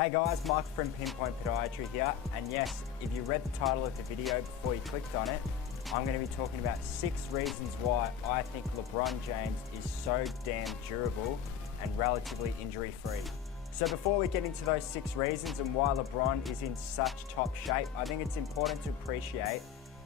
Hey guys, Mike from Pinpoint Podiatry here, and yes, if you read the title of the video before you clicked on it, I'm going to be talking about 6 reasons why I think LeBron James is so damn durable and relatively injury-free. So before we get into those 6 reasons and why LeBron is in such top shape, I think it's important to appreciate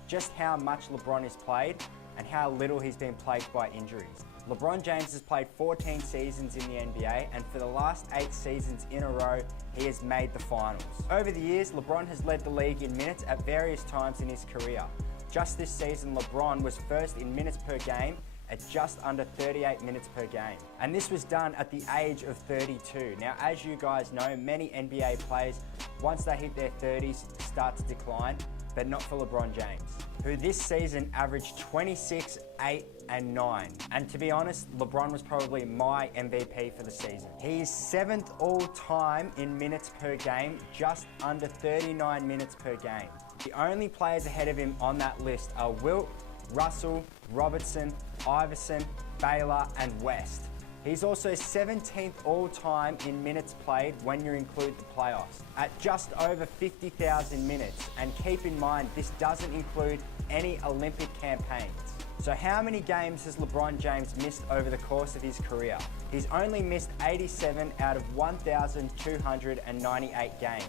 just how much LeBron has played and how little he's been plagued by injuries. LeBron James has played 14 seasons in the NBA, and for the last 8 seasons in a row, he has made the finals. Over the years, LeBron has led the league in minutes at various times in his career. Just this season, LeBron was first in minutes per game at just under 38 minutes per game. And this was done at the age of 32. Now, as you guys know, many NBA players, once they hit their 30s, start to decline, but not for LeBron James, who this season averaged 26, 8, and 9. And to be honest, LeBron was probably my MVP for the season. He is 7th all time in minutes per game, just under 39 minutes per game. The only players ahead of him on that list are Wilt, Russell, Robertson, Iverson, Baylor, and West. He's also 17th all time in minutes played when you include the playoffs, at just over 50,000 minutes. And keep in mind, this doesn't include any Olympic campaigns. So how many games has LeBron James missed over the course of his career? He's only missed 87 out of 1,298 games.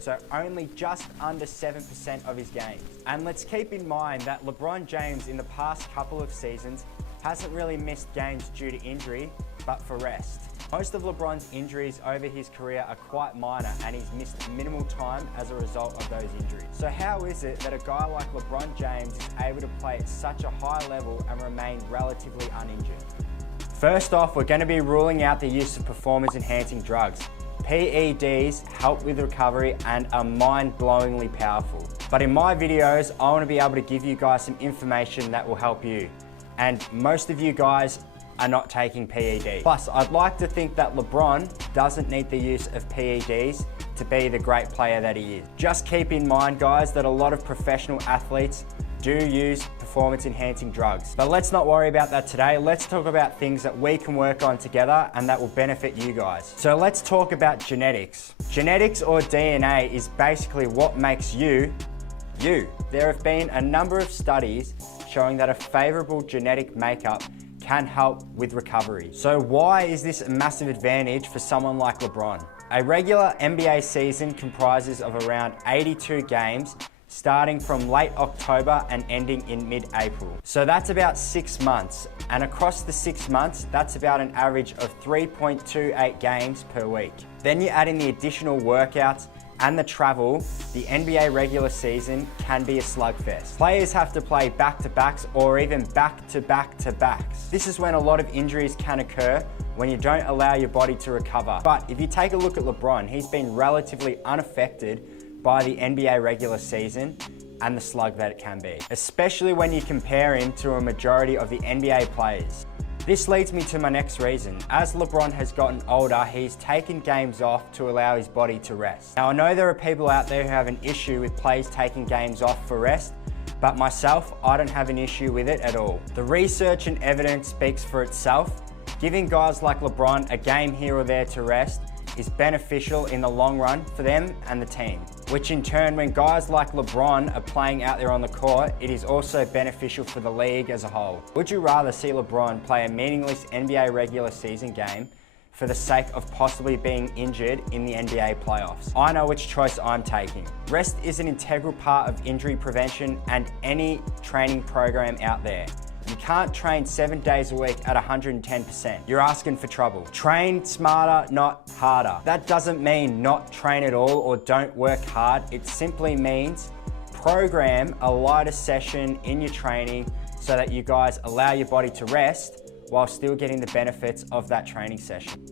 So only just under 7% of his games. And let's keep in mind that LeBron James in the past couple of seasons hasn't really missed games due to injury, but for rest. Most of LeBron's injuries over his career are quite minor, and he's missed minimal time as a result of those injuries. So how is it that a guy like LeBron James is able to play at such a high level and remain relatively uninjured? First off, we're going to be ruling out the use of performance-enhancing drugs. PEDs help with recovery and are mind-blowingly powerful. But in my videos, I want to be able to give you guys some information that will help you. And most of you guys are not taking PEDs. Plus, I'd like to think that LeBron doesn't need the use of PEDs to be the great player that he is. Just keep in mind, guys, that a lot of professional athletes do use performance-enhancing drugs. But let's not worry about that today. Let's talk about things that we can work on together and that will benefit you guys. So let's talk about genetics. Genetics, or DNA, is basically what makes you, you. There have been a number of studies showing that a favorable genetic makeup can help with recovery. So why is this a massive advantage for someone like LeBron? A regular NBA season comprises of around 82 games, starting from late October and ending in mid-April. So that's about 6 months. And across the 6 months, that's about an average of 3.28 games per week. Then you add in the additional workouts and the travel, the NBA regular season can be a slugfest. Players have to play back-to-backs or even back-to-back-to-backs. This is when a lot of injuries can occur, when you don't allow your body to recover. But if you take a look at LeBron, he's been relatively unaffected by the NBA regular season and the slug that it can be, especially when you compare him to a majority of the NBA players. This leads me to my next reason. As LeBron has gotten older, he's taken games off to allow his body to rest. Now, I know there are people out there who have an issue with players taking games off for rest, but myself, I don't have an issue with it at all. The research and evidence speaks for itself. Giving guys like LeBron a game here or there to rest is beneficial in the long run for them and the team, which in turn, when guys like LeBron are playing out there on the court, it is also beneficial for the league as a whole. Would you rather see LeBron play a meaningless NBA regular season game for the sake of possibly being injured in the NBA playoffs? I know which choice I'm taking. Rest is an integral part of injury prevention and any training program out there. You can't train 7 days a week at 110%. You're asking for trouble. Train smarter, not harder. That doesn't mean not train at all or don't work hard. It simply means program a lighter session in your training so that you guys allow your body to rest while still getting the benefits of that training session.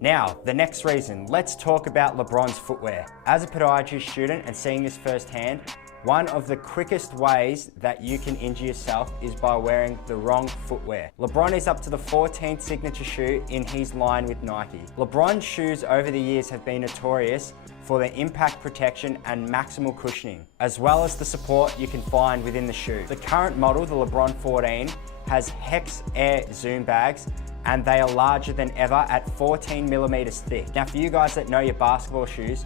Now, the next reason, let's talk about LeBron's footwear. As a podiatry student and seeing this firsthand, one of the quickest ways that you can injure yourself is by wearing the wrong footwear. LeBron is up to the 14th signature shoe in his line with Nike. LeBron's shoes over the years have been notorious for their impact protection and maximal cushioning, as well as the support you can find within the shoe. The current model, the LeBron 14, has Hex Air Zoom bags and they are larger than ever at 14 millimeters thick. Now for you guys that know your basketball shoes,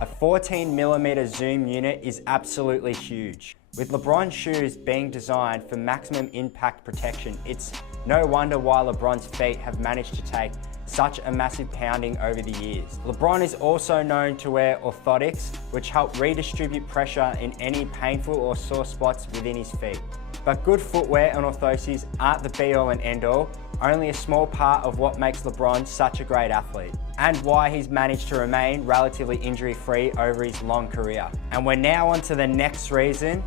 a 14 millimeter zoom unit is absolutely huge. With LeBron's shoes being designed for maximum impact protection, it's no wonder why LeBron's feet have managed to take such a massive pounding over the years. LeBron is also known to wear orthotics, which help redistribute pressure in any painful or sore spots within his feet. But good footwear and orthoses aren't the be-all and end-all, only a small part of what makes LeBron such a great athlete, and why he's managed to remain relatively injury-free over his long career. And we're now on to the next reason.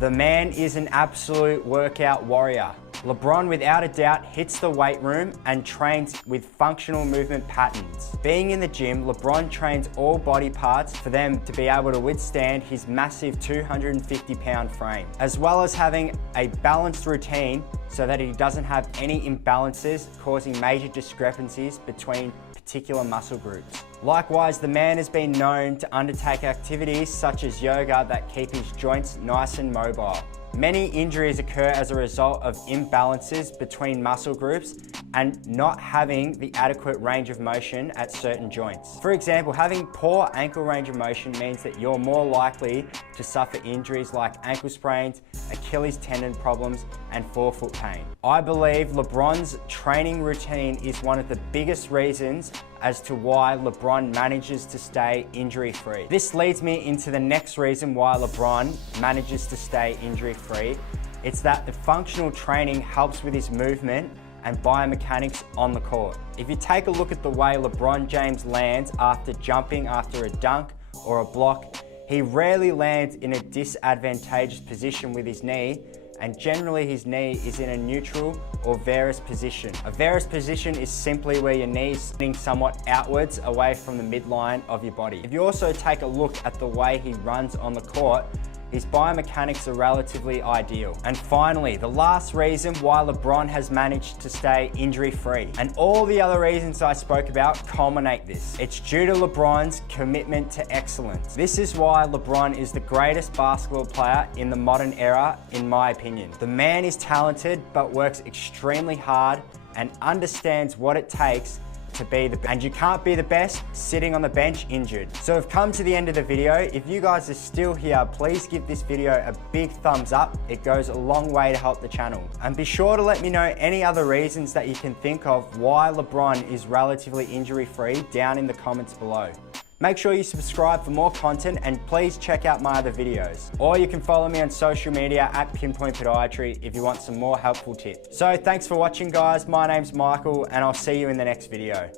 The man is an absolute workout warrior. LeBron, without a doubt, hits the weight room and trains with functional movement patterns. Being in the gym, LeBron trains all body parts for them to be able to withstand his massive 250-pound frame, as well as having a balanced routine so that he doesn't have any imbalances causing major discrepancies between particular muscle groups. Likewise, the man has been known to undertake activities such as yoga that keep his joints nice and mobile. Many injuries occur as a result of imbalances between muscle groups and not having the adequate range of motion at certain joints. For example, having poor ankle range of motion means that you're more likely to suffer injuries like ankle sprains, Achilles tendon problems, and forefoot pain. I believe LeBron's training routine is one of the biggest reasons as to why LeBron manages to stay injury-free. This leads me into the next reason why LeBron manages to stay injury-free. It's that the functional training helps with his movement and biomechanics on the court. If you take a look at the way LeBron James lands after jumping after a dunk or a block, he rarely lands in a disadvantageous position with his knee, and generally his knee is in a neutral or varus position. A varus position is simply where your knee is sitting somewhat outwards away from the midline of your body. If you also take a look at the way he runs on the court, his biomechanics are relatively ideal. And finally, the last reason why LeBron has managed to stay injury-free, and all the other reasons I spoke about culminate this. It's due to LeBron's commitment to excellence. This is why LeBron is the greatest basketball player in the modern era, in my opinion. The man is talented, but works extremely hard and understands what it takes to be the best. And you can't be the best sitting on the bench injured. So we've come to the end of the video. If you guys are still here, please give this video a big thumbs up. It goes a long way to help the channel. And be sure to let me know any other reasons that you can think of why LeBron is relatively injury-free down in the comments below. Make sure you subscribe for more content, and please check out my other videos. Or you can follow me on social media at Pinpoint Podiatry if you want some more helpful tips. So thanks for watching, guys. My name's Michael, and I'll see you in the next video.